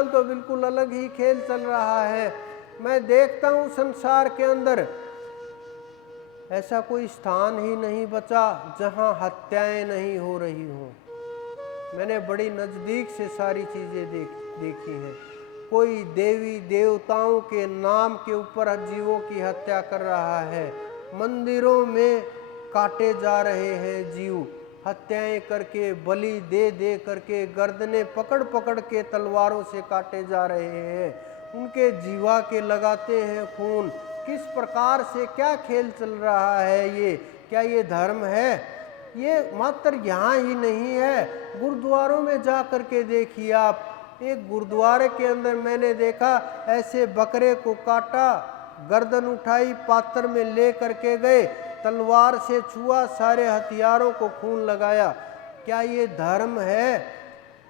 आजकल तो बिल्कुल अलग ही खेल चल रहा है। मैं देखता हूँ संसार के अंदर ऐसा कोई स्थान ही नहीं बचा जहाँ हत्याएं नहीं हो रही हों। मैंने बड़ी नज़दीक से सारी चीज़ें देखी हैं। कोई देवी देवताओं के नाम के ऊपर जीवों की हत्या कर रहा है, मंदिरों में काटे जा रहे हैं जीव, हत्याएं करके, बलि दे दे करके, गर्दनें पकड़ पकड़ के तलवारों से काटे जा रहे हैं, उनके जीवा के लगाते हैं खून। किस प्रकार से क्या खेल चल रहा है ये? क्या ये धर्म है? ये मात्र यहाँ ही नहीं है, गुरुद्वारों में जा कर के देखिए आप। एक गुरुद्वारे के अंदर मैंने देखा ऐसे बकरे को काटा, गर्दन उठाई, पात्र में ले करके गए, तलवार से छुआ, सारे हथियारों को खून लगाया। क्या ये धर्म है?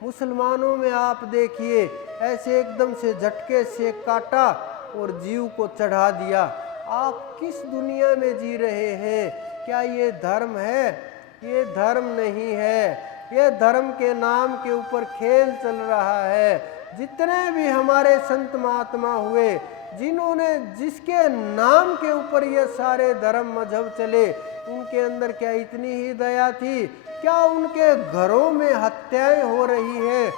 मुसलमानों में आप देखिए ऐसे एकदम से झटके से काटा और जीव को चढ़ा दिया। आप किस दुनिया में जी रहे हैं? क्या ये धर्म है? ये धर्म नहीं है। ये धर्म के नाम के ऊपर खेल चल रहा है। जितने भी हमारे संत महात्मा हुए, जिन्होंने जिसके नाम के ऊपर ये सारे धर्म मजहब चले, उनके अंदर क्या इतनी ही दया थी? क्या उनके घरों में हत्याएं हो रही है?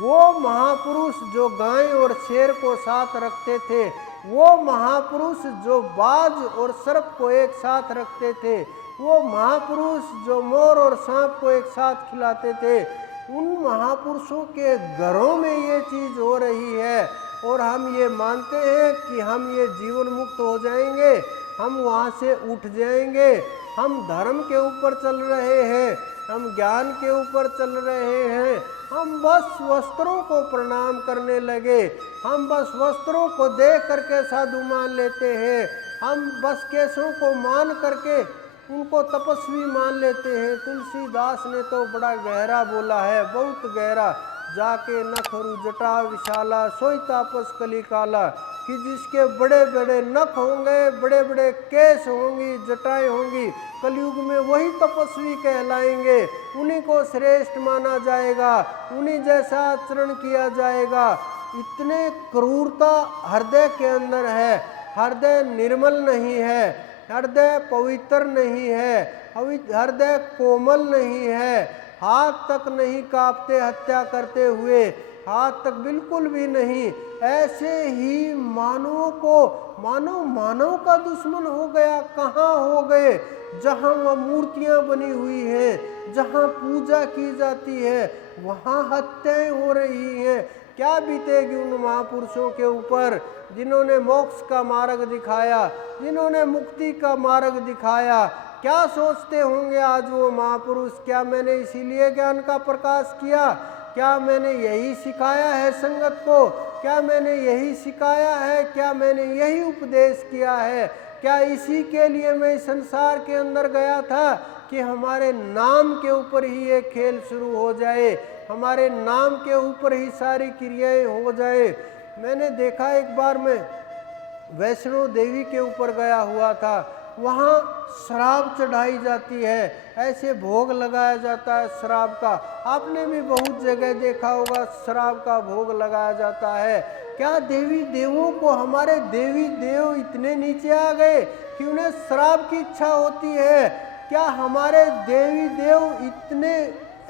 वो महापुरुष जो गाय और शेर को साथ रखते थे, वो महापुरुष जो बाज और सर्प को एक साथ रखते थे, वो महापुरुष जो मोर और सांप को एक साथ खिलाते थे, उन महापुरुषों के घरों में ये चीज़ हो रही है। और हम ये मानते हैं कि हम ये जीवन मुक्त हो जाएंगे, हम वहाँ से उठ जाएंगे। हम धर्म के ऊपर चल रहे हैं, हम ज्ञान के ऊपर चल रहे हैं। हम बस वस्त्रों को प्रणाम करने लगे, हम बस वस्त्रों को देख करके साधु मान लेते हैं, हम बस केशों को मान करके उनको तपस्वी मान लेते हैं। तुलसीदास ने तो बड़ा गहरा बोला है, बहुत गहरा, जाके नख रु जटा विशाला, सोई तापस कली काला, कि जिसके बड़े बड़े नख होंगे, बड़े बड़े केस होंगी, जटाएं होंगी, कलयुग में वही तपस्वी कहलाएंगे, उन्हीं को श्रेष्ठ माना जाएगा, उन्हीं जैसा आचरण किया जाएगा। इतने क्रूरता हृदय के अंदर है, हृदय निर्मल नहीं है, हृदय पवित्र नहीं है, हृदय कोमल नहीं है, हाथ तक नहीं कांपते हत्या करते हुए, हाथ तक बिल्कुल भी नहीं। ऐसे ही मानव का दुश्मन हो गया। कहाँ हो गए? जहाँ वह मूर्तियाँ बनी हुई हैं, जहाँ पूजा की जाती है, वहाँ हत्याएं हो रही हैं। क्या बीतेगी उन महापुरुषों के ऊपर जिन्होंने मोक्ष का मार्ग दिखाया, जिन्होंने मुक्ति का मार्ग दिखाया? क्या सोचते होंगे आज वो महापुरुष? क्या मैंने इसीलिए ज्ञान का प्रकाश किया? क्या मैंने यही सिखाया है संगत को? क्या मैंने यही सिखाया है? क्या मैंने यही उपदेश किया है? क्या इसी के लिए मैं संसार के अंदर गया था कि हमारे नाम के ऊपर ही ये खेल शुरू हो जाए, हमारे नाम के ऊपर ही सारी क्रियाएं हो जाए? मैंने देखा एक बार मैं वैष्णो देवी के ऊपर गया हुआ था, वहाँ शराब चढ़ाई जाती है, ऐसे भोग लगाया जाता है शराब का। आपने भी बहुत जगह देखा होगा, शराब का भोग लगाया जाता है। क्या देवी देवों को, हमारे देवी देव इतने नीचे आ गए कि उन्हें शराब की इच्छा होती है? क्या हमारे देवी देव इतने,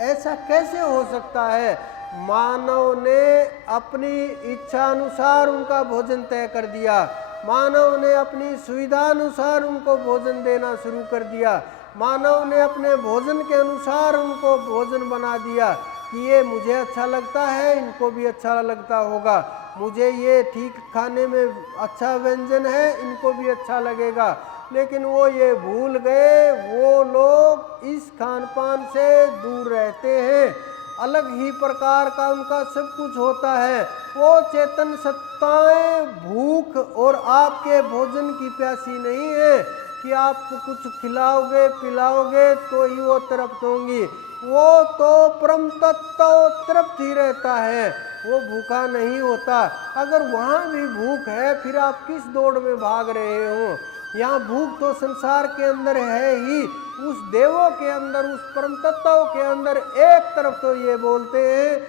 ऐसा कैसे हो सकता है? मानव ने अपनी इच्छा अनुसार उनका भोजन तय कर दिया, मानव ने अपनी सुविधा अनुसार उनको भोजन देना शुरू कर दिया, मानव ने अपने भोजन के अनुसार उनको भोजन बना दिया कि ये मुझे अच्छा लगता है, इनको भी अच्छा लगता होगा, मुझे ये ठीक खाने में अच्छा व्यंजन है, इनको भी अच्छा लगेगा। लेकिन वो ये भूल गए, वो लोग इस खान पान से दूर रहते हैं, अलग ही प्रकार का उनका सब कुछ होता है। वो चेतन सत्ताएं भूख और आपके भोजन की प्यासी नहीं है कि आप कुछ खिलाओगे पिलाओगे तो ही वो तृप्त होंगी। वो तो परम तत्व तृप्त ही रहता है, वो भूखा नहीं होता। अगर वहाँ भी भूख है, फिर आप किस दौड़ में भाग रहे हो? यहाँ भूख तो संसार के अंदर है ही, उस देवों के अंदर, उस परम तत्व के अंदर। एक तरफ तो ये बोलते हैं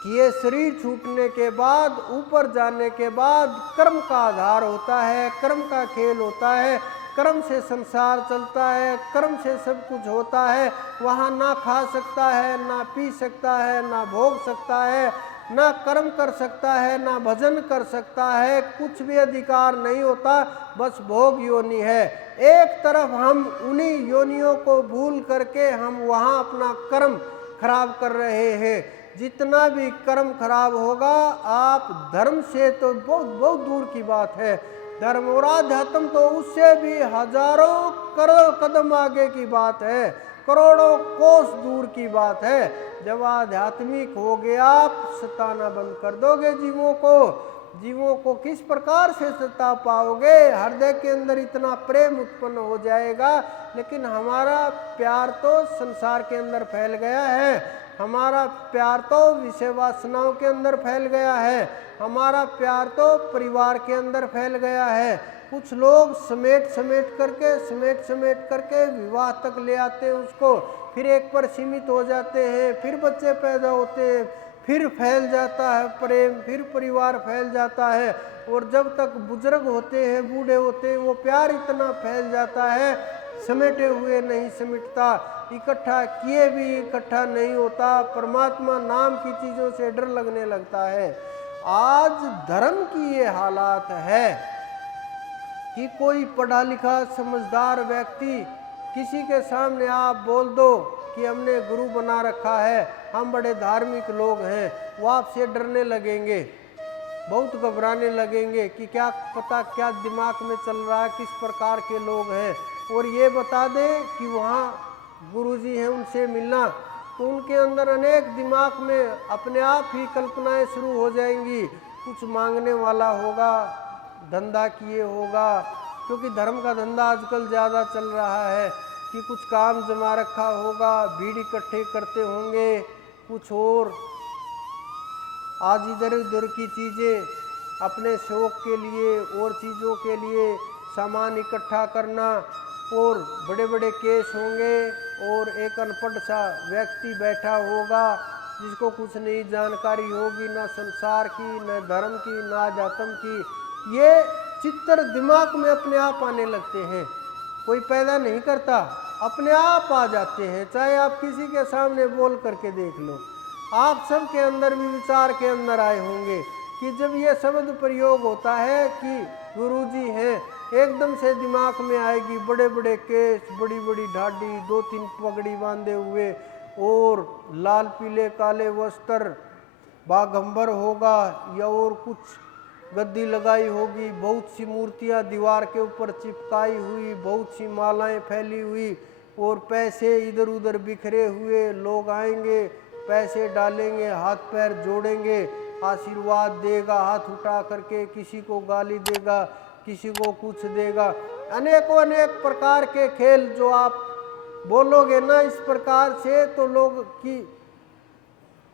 कि ये शरीर छूटने के बाद, ऊपर जाने के बाद कर्म का आधार होता है, कर्म का खेल होता है, कर्म से संसार चलता है, कर्म से सब कुछ होता है। वहाँ ना खा सकता है, ना पी सकता है, ना भोग सकता है, ना कर्म कर सकता है, ना भजन कर सकता है, कुछ भी अधिकार नहीं होता, बस भोग योनि है। एक तरफ हम उन्हीं योनियों को भूल करके हम वहाँ अपना कर्म खराब कर रहे हैं। जितना भी कर्म खराब होगा, आप धर्म से तो बहुत बहुत दूर की बात है, धर्म और आध्यात्म तो उससे भी हजारों करोड़ कदम आगे की बात है, करोड़ों कोस दूर की बात है। जब आध्यात्मिक हो गया, आप सताना बंद कर दोगे जीवों को किस प्रकार से सता पाओगे? हृदय के अंदर इतना प्रेम उत्पन्न हो जाएगा, लेकिन हमारा प्यार तो संसार के अंदर फैल गया है, हमारा प्यार तो विषय वासनाओं के अंदर फैल गया है, हमारा प्यार तो परिवार के अंदर फैल गया है। कुछ लोग समेट समेट करके विवाह तक ले आते हैं उसको, फिर एक पर सीमित हो जाते हैं, फिर बच्चे पैदा होते हैं, फिर फैल जाता है प्रेम, फिर परिवार फैल जाता है, और जब तक बुजुर्ग होते हैं, बूढ़े होते हैं, वो प्यार इतना फैल जाता है, समेटे हुए नहीं समिटता, इकट्ठा किए भी इकट्ठा नहीं होता। परमात्मा नाम की चीज़ों से डर लगने लगता है। आज धर्म की ये हालात है कि कोई पढ़ा लिखा समझदार व्यक्ति, किसी के सामने आप बोल दो कि हमने गुरु बना रखा है, हम बड़े धार्मिक लोग हैं, वो आपसे डरने लगेंगे, बहुत घबराने लगेंगे कि क्या पता क्या दिमाग में चल रहा है, किस प्रकार के लोग हैं। और ये बता दें कि वहाँ गुरुजी हैं, उनसे मिलना, तो उनके अंदर अनेक दिमाग में अपने आप ही कल्पनाएं शुरू हो जाएंगी, कुछ मांगने वाला होगा, धंधा किए होगा, क्योंकि धर्म का धंधा आजकल ज़्यादा चल रहा है, कि कुछ काम जमा रखा होगा, भीड़ इकट्ठे करते होंगे, कुछ और आज इधर उधर की चीज़ें अपने शौक के लिए और चीज़ों के लिए सामान इकट्ठा करना, और बड़े बड़े केस होंगे, और एक अनपढ़ सा व्यक्ति बैठा होगा जिसको कुछ नहीं जानकारी होगी, ना संसार की, न धर्म की, ना आध्यात्म की। ये चित्र दिमाग में अपने आप आने लगते हैं, कोई पैदा नहीं करता, अपने आप आ जाते हैं। चाहे आप किसी के सामने बोल करके देख लो, आप सब के अंदर भी विचार के अंदर आए होंगे कि जब ये शब्द प्रयोग होता है कि गुरुजी हैं, एकदम से दिमाग में आएगी बड़े बड़े केस, बड़ी बड़ी ढाडी, 2-3 पगड़ी बांधे हुए, और लाल पीले काले वस्त्र, बाघंबर होगा, या और कुछ गद्दी लगाई होगी, बहुत सी मूर्तियां दीवार के ऊपर चिपकाई हुई, बहुत सी मालाएं फैली हुई, और पैसे इधर उधर बिखरे हुए। लोग आएंगे, पैसे डालेंगे, हाथ पैर जोड़ेंगे, आशीर्वाद देगा हाथ उठा करके, किसी को गाली देगा, किसी को कुछ देगा, अनेकों अनेक प्रकार के खेल जो आप बोलोगे ना इस प्रकार से, तो लोग की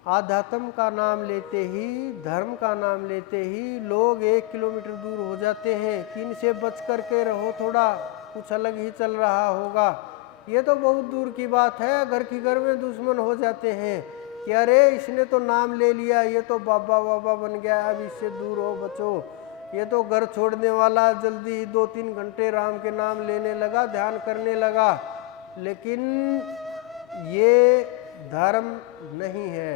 आध्यात्म का नाम लेते ही, धर्म का नाम लेते ही लोग 1 किलोमीटर दूर हो जाते हैं कि इनसे बच करके रहो, थोड़ा कुछ अलग ही चल रहा होगा। ये तो बहुत दूर की बात है, घर की घर में दुश्मन हो जाते हैं कि अरे इसने तो नाम ले लिया, ये तो बाबा बाबा बन गया, अब इससे दूर हो, बचो, ये तो घर छोड़ने वाला, जल्दी ही 2-3 घंटे राम के नाम लेने लगा, ध्यान करने लगा। लेकिन ये धर्म नहीं है।